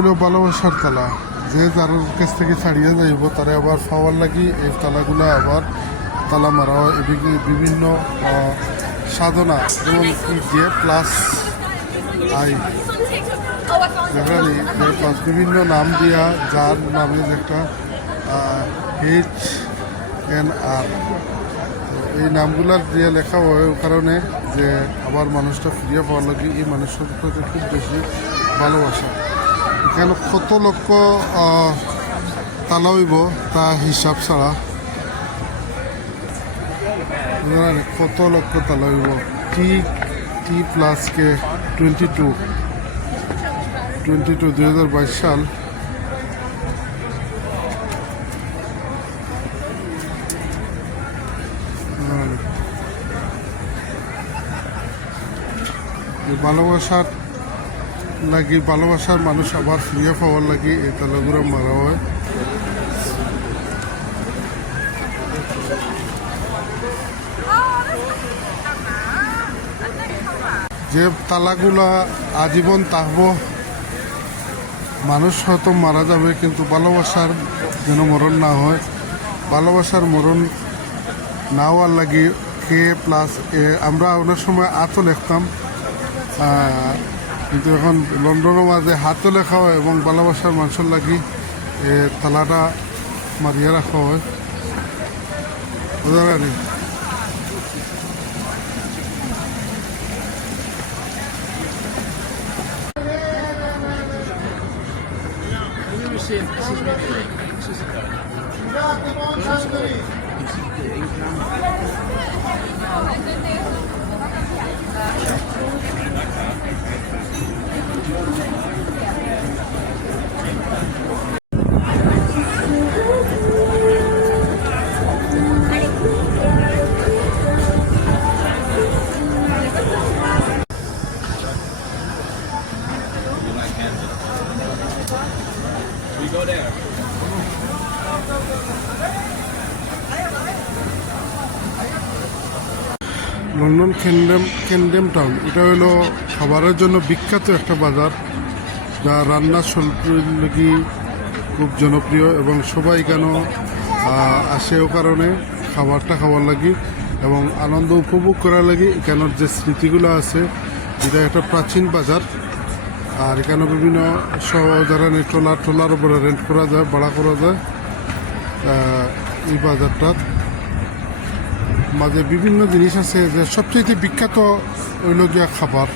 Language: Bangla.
হইল ভালোবাসার তালা। যে যার কাছ থেকে ছাড়িয়ে যাইব তারা আবার পাওয়ার লাগি এই তালাগুলো আবার তালা মারা হয়। বিভিন্ন সাধনা যেমন জে প্লাস আই যেখানে জে প্লাস বিভিন্ন নাম দিয়া যার নামে একটা HNR এই নামগুলার দিয়ে লেখা হয় কারণে যে আবার মানুষটা ফিরিয়ে পাওয়ার লাগে এই মানুষের প্রতি খুব বেশি ভালোবাসা। এখানে কত লক্ষ তালা হইব তা হিসাব ছাড়া, কত লক্ষ তালা হইব। টি প্লাস কে 2022 সাল। ভালোবাসার লাগি ভালোবাসার মানুষ আবার ফিরিয়ে পাওয়ার লাগি এই তালাগুলো মারা হয়। যে তালাগুলা আজীবন থাকবো, মানুষ হয়তো মারা যাবে কিন্তু ভালোবাসার যেন মরণ না হয়। ভালোবাসার মরণ না হওয়ার লাগি K+A আমরা অনেক সময় আতও লিখতাম, কিন্তু এখন লন্ডনের মাঝে হাতও লেখা হয় এবং ভালোবাসার মানুষের লাগি তালাটা মারিয়ে রাখা হয়। বুঝতে পারি লন্ডন কেন্ডেম টাউন এটা হলো খাবারের জন্য বিখ্যাত একটা বাজার, যা রান্নার শৈলীর লাগি খুব জনপ্রিয় এবং সবাই কেন আসেও কারণে খাবারটা খাওয়ার লাগি এবং আনন্দ উপভোগ করার লাগি। এখানের যে স্মৃতিগুলো আছে এটা একটা প্রাচীন বাজার। আর এখানে বিভিন্ন ধরনের ট্রলার উপরে রেন্ট করা যায়, ভাড়া করা যায়। এই বাজারটার মাঝে বিভিন্ন জিনিস আছে, যে সবচেয়ে বিখ্যাত হইল গিয়া খাবার।